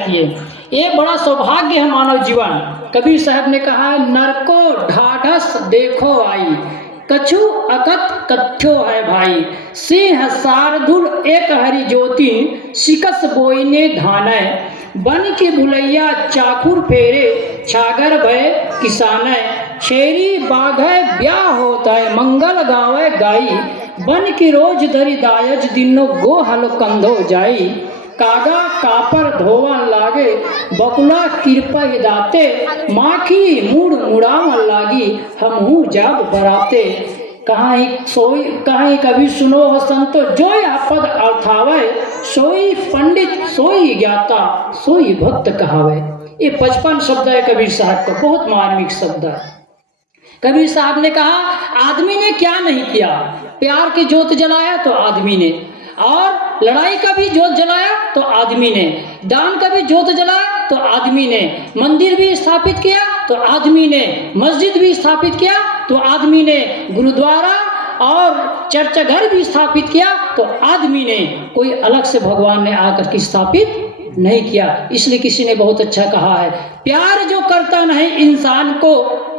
किए। ये बड़ा सौभाग्य है मानव जीवन। कबीर साहब ने कहा है, नरको ढाढ़स देखो आई, कछु अकत कथ्यो है भाई, सिंह शार्दुल एक हरि ज्योति, शिकस बोईने धानय, बन के भुलैया चाकुर फेरे, छागर भय किसान, छेरी बाघय ब्याह होता है, मंगल गावे गाई, बन की रोज धरी दायज दिनो गो हल कंधो जाई, कागा कापर धोवन लागे, बकुला कृपा दाते, माखी मूड मुड़ावन लागी, हमहू जाब बराते, कहाँ सोई कहाँ कभी सुनो हो संतो, जो पद अर्थावे, सोई पंडित सोई ज्ञाता, सोई भक्त कहावे। ये 55 शब्द है कबीर साहब का, बहुत मार्मिक शब्द है। कबीर साहब ने कहा, आदमी ने क्या नहीं किया, प्यार की जोत जलाया तो आदमी ने, और लड़ाई का भी जोत जलाया तो आदमी ने, दान का भी जोत जलाया तो आदमी ने, मंदिर भी स्थापित किया तो आदमी ने, मस्जिद भी स्थापित किया तो आदमी ने, गुरुद्वारा और चर्चा घर भी स्थापित किया तो आदमी ने, कोई अलग से भगवान ने आकर के स्थापित नहीं किया। इसलिए किसी ने बहुत अच्छा कहा है, प्यार जो करता नहीं इंसान को,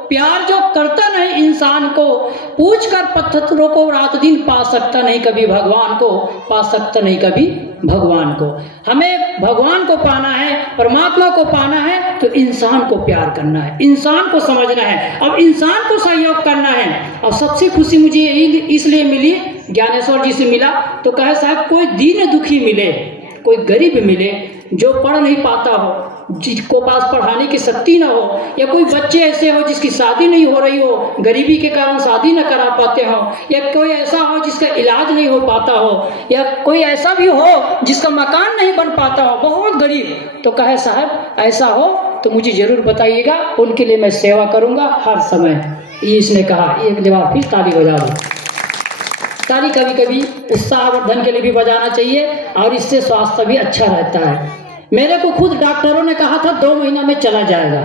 प्यार जो करता नहीं इंसान को, पूछ कर पत्थरों को रात दिन पा सकता नहीं कभी भगवान को, पा सकता नहीं कभी भगवान को। हमें भगवान को पाना है, परमात्मा को पाना है तो इंसान को प्यार करना है, इंसान को समझना है, अब इंसान को सहयोग करना है। और सबसे खुशी मुझे इसलिए मिली, ज्ञानेश्वर जी से मिला तो कहे साहब कोई दीन दुखी मिले, कोई गरीब मिले जो पढ़ नहीं पाता हो, जिसको पास पढ़ाने की शक्ति ना हो, या कोई बच्चे ऐसे हो जिसकी शादी नहीं हो रही हो, गरीबी के कारण शादी न करा पाते हो, या कोई ऐसा हो जिसका इलाज नहीं हो पाता हो, या कोई ऐसा भी हो जिसका मकान नहीं बन पाता हो, बहुत गरीब, तो कहे साहब ऐसा हो तो मुझे ज़रूर बताइएगा, उनके लिए मैं सेवा करूँगा हर समय। ये इसने कहा। एक जवाब फिर ताली बजा दो। ताली कभी कभी उत्साहवर्धन के लिए भी बजाना चाहिए, और इससे स्वास्थ्य भी अच्छा रहता है। मेरे को खुद डॉक्टरों ने कहा था 2 महीना में चला जाएगा,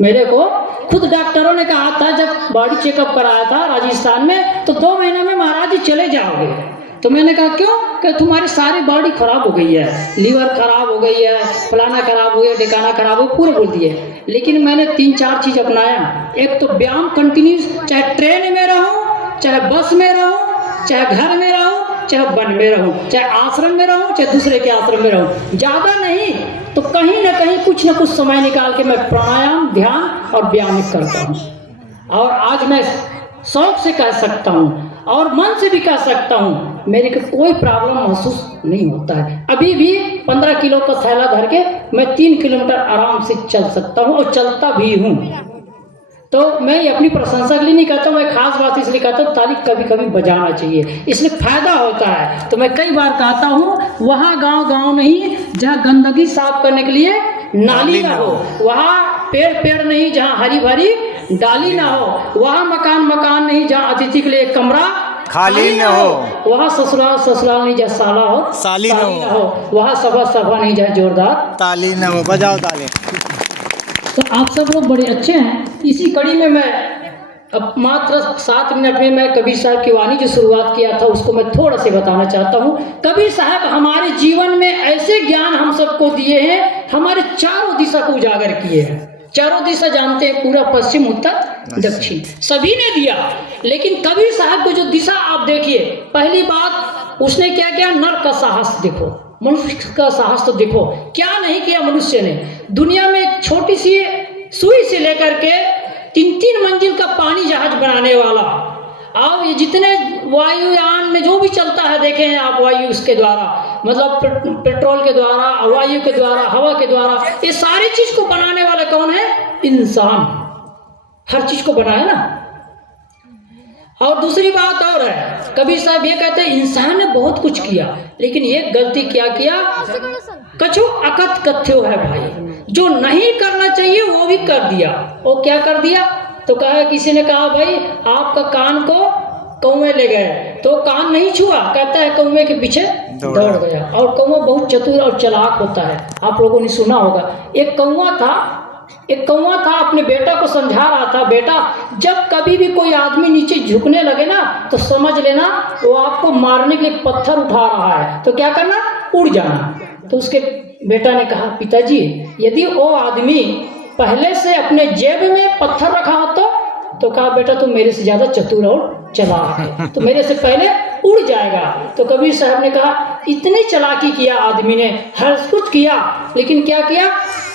मेरे को खुद डॉक्टरों ने कहा था, जब बॉडी चेकअप कराया था राजस्थान में, तो 2 महीना में महाराज जी चले जाओगे। तो मैंने कहा क्यों? कि तुम्हारी सारी बॉडी खराब हो गई है, लीवर खराब हो गई है, फलाना खराब हो गया, ढिकाना खराब हो, पूरे बोल दिए। लेकिन मैंने 3-4 चीज़ अपनाया। एक तो व्यायाम कंटिन्यूस, चाहे ट्रेन में रहूँ, चाहे बस में रहूँ, चाहे घर में रहूँ, चाहे वन में रहूँ, चाहे आश्रम में रहूँ, चाहे दूसरे के आश्रम में रहूँ, ज़्यादा नहीं तो कहीं ना कहीं कुछ ना कुछ समय निकाल के मैं प्राणायाम, ध्यान और व्यायाम करता हूँ। और आज मैं शौक से कह सकता हूँ और मन से भी कह सकता हूँ, मेरे को कोई प्रॉब्लम महसूस नहीं होता है। अभी भी 15 किलो का थैला धर के मैं 3 किलोमीटर आराम से चल सकता हूँ, और चलता भी हूँ। तो मैं अपनी प्रशंसा के लिए नहीं कहता हूँ, मैं खास बात इसलिए कहता हूँ, ताली कभी कभी बजाना चाहिए, इसलिए फायदा होता है। तो मैं कई बार कहता हूँ, वहाँ गांव नहीं जहाँ गंदगी साफ करने के लिए नाली ना हो, वहाँ पेड़ नहीं जहाँ हरी भरी डाली ना हो, वहाँ मकान नहीं जहाँ अतिथि के लिए कमरा खाली न हो, वहाँ ससुराल नहीं जहाँ साला हो साली न हो, वहाँ सभा नहीं जहाँ जोरदार ताली न हो। बजाओ ताली। तो आप सब लोग बड़े अच्छे हैं। इसी कड़ी में मैं अब मात्र 7 मिनट में मैं कबीर साहब की वाणी जो शुरुआत किया था उसको मैं थोड़ा सा बताना चाहता हूँ। कबीर साहब हमारे जीवन में ऐसे ज्ञान हम सबको दिए हैं, हमारे चारों दिशा को उजागर किए हैं। चारों दिशा जानते हैं, पूरा पश्चिम उत्तर दक्षिण सभी ने दिया। लेकिन कबीर साहब को जो दिशा आप देखिए, पहली बात उसने क्या किया, नर का साहस देखो, मनुष्य का साहस तो देखो, क्या नहीं किया मनुष्य ने। दुनिया में एक छोटी सी सुई से लेकर के 3-3 मंजिल का पानी जहाज बनाने वाला, और ये जितने वायुयान में जो भी चलता है देखे हैं आप, वायु उसके द्वारा, मतलब पेट्रोल के द्वारा, वायु के द्वारा, हवा के द्वारा, ये सारी चीज को बनाने वाला कौन है? इंसान। हर चीज को बनाया ना। और दूसरी बात और है, कबीर साहब ये कहते हैं इंसान ने बहुत कुछ किया, लेकिन एक गलती क्या किया, कछु अकत कथ्यो है भाई, जो नहीं करना चाहिए वो भी कर दिया। वो क्या कर दिया? तो कहा, किसी ने कहा भाई आपका कान को कौवे ले गए, तो कान नहीं छुआ, कहता है कौवे के पीछे दौड़ गया। और कौवा बहुत चतुर और चालाक होता है, आप लोगों ने सुना होगा। एक कौवा था अपने बेटा को समझा रहा था, बेटा जब कभी भी कोई आदमी नीचे झुकने लगे ना तो समझ लेना वो आपको मारने के लिए पत्थर उठा रहा है, तो क्या करना, उड़ जाना। तो उसके बेटा ने कहा, पिताजी यदि वो आदमी पहले से अपने जेब में पत्थर रखा होता तो कहा, बेटा तुम मेरे से ज़्यादा चतुर और चालाक है, तो मेरे से पहले उड़ जाएगा। तो कबीर साहब ने कहा, इतनी चालाकी किया आदमी ने, हर कुछ किया, लेकिन क्या किया?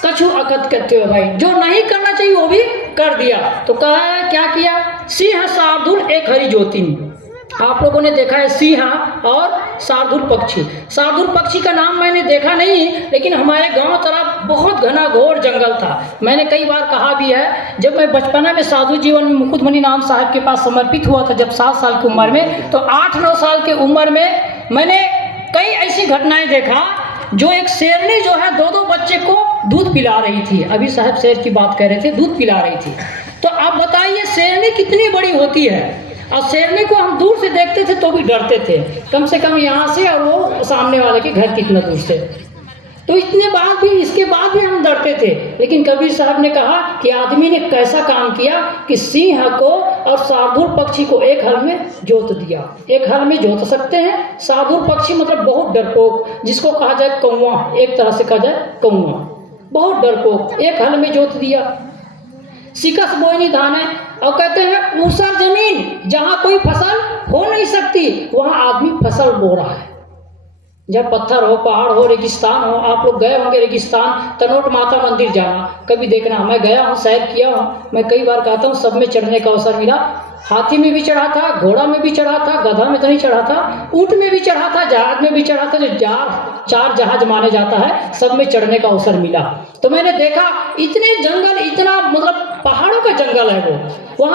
कछु अकथ कहते हो भाई, जो नहीं करना चाहिए वो भी कर दिया। तो कहा क्या किया? सिंह शार्दूल एक हरि ज्योतिन। आप लोगों ने देखा है सिंह और शार्दूल पक्षी। शार्दूल पक्षी का नाम मैंने देखा नहीं, लेकिन हमारे गांव तरफ बहुत घना घोर जंगल था। मैंने कई बार कहा भी है, जब मैं बचपना में साधु जीवन में मुकुटमणि नाम साहब के पास समर्पित हुआ था, जब 7 साल की उम्र में, तो 8-9 साल की उम्र में मैंने कई ऐसी घटनाएं देखा, जो एक शेरनी जो है 2-2 बच्चे को दूध पिला रही थी। अभी साहब शेर की बात कर रहे थे, दूध पिला रही थी। तो आप बताइए शेरनी कितनी बड़ी होती है। और शेरनी को हम दूर से देखते थे तो भी डरते थे, कम से कम यहाँ से और वो सामने वाले के घर कितना दूर से। तो इतने बाद भी, इसके बाद भी हम डरते थे। लेकिन कबीर साहब ने कहा कि आदमी ने कैसा काम किया कि सिंह को और शार्दूल पक्षी को एक हल में जोत दिया। एक हल में जोत सकते हैं। शार्दूल पक्षी मतलब बहुत डरपोक, जिसको कहा जाए कौवा, एक तरह से कहा जाए कौवा, बहुत डरपोक, एक हल में जोत दिया। सिकस बोयनी धान है, और कहते हैं ऊसर जमीन जहाँ कोई फसल हो नहीं सकती, वहाँ आदमी फसल बो रहा है। जब पत्थर हो, पहाड़ हो, रेगिस्तान हो, आप लोग गए होंगे रेगिस्तान, तनोट माता मंदिर जाना, कभी देखना। मैं गया हूँ, सैर किया हूँ, मैं कई बार कहता हूँ, सब में चढ़ने का अवसर मिला। हाथी में भी चढ़ा था, घोड़ा में भी चढ़ा था, गधा में तो नहीं चढ़ा था, ऊँट में भी चढ़ा था, जहाज में भी चढ़ा था, जो 4 जहाज माने जाता है, सब में चढ़ने का अवसर मिला। तो मैंने देखा इतने जंगल, इतना मतलब पहाड़ों का जंगल है वो, वहाँ